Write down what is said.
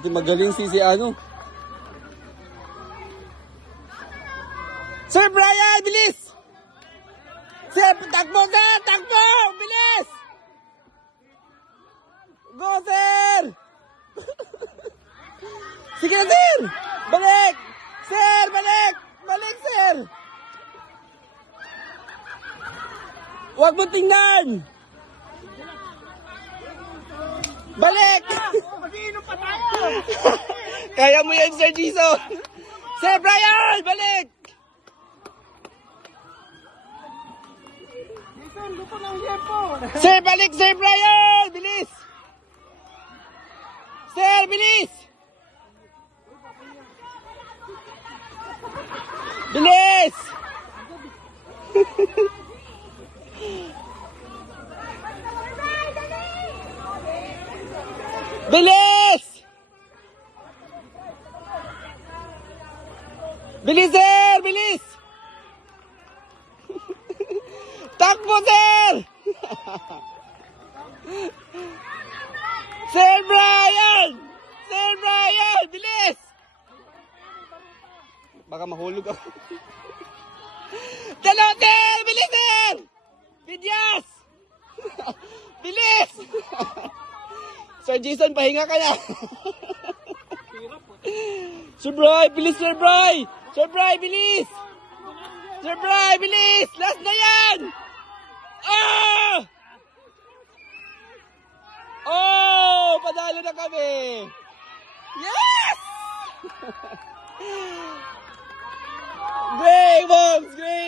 Kasi magaling si ano. Sir Brian, bilis! Sir, takbo sir! Takbo! Bilis! Go, sir! Sige na, sir! Balik! Sir, balik! Balik, sir! Huwag mo tingnan! Balik! Mag-iinom pa tayo! Kaya mo yan, Sir Jason! Sir Brian, balik! Jason, lupa ng yepo! Sir, balik, Sir Brian! Bilis! Sir, bilis! Bilis! Bilis! Bilis, sir! Bilis! Takbo, sir! Sir Brian! Sir Brian! Bilis! Baka mahulog ako. Dalaw, sir! Bilis, sir! Bidyas! Bilis! Sir Jason, pahinga ka na. Sir Bry, bilis, Sir Bry! Sir Bry, bilis! Sir Bry, bilis! Last na yan! Ah! Oh! Padalo na kami! Yes! Great, Bombs! Great!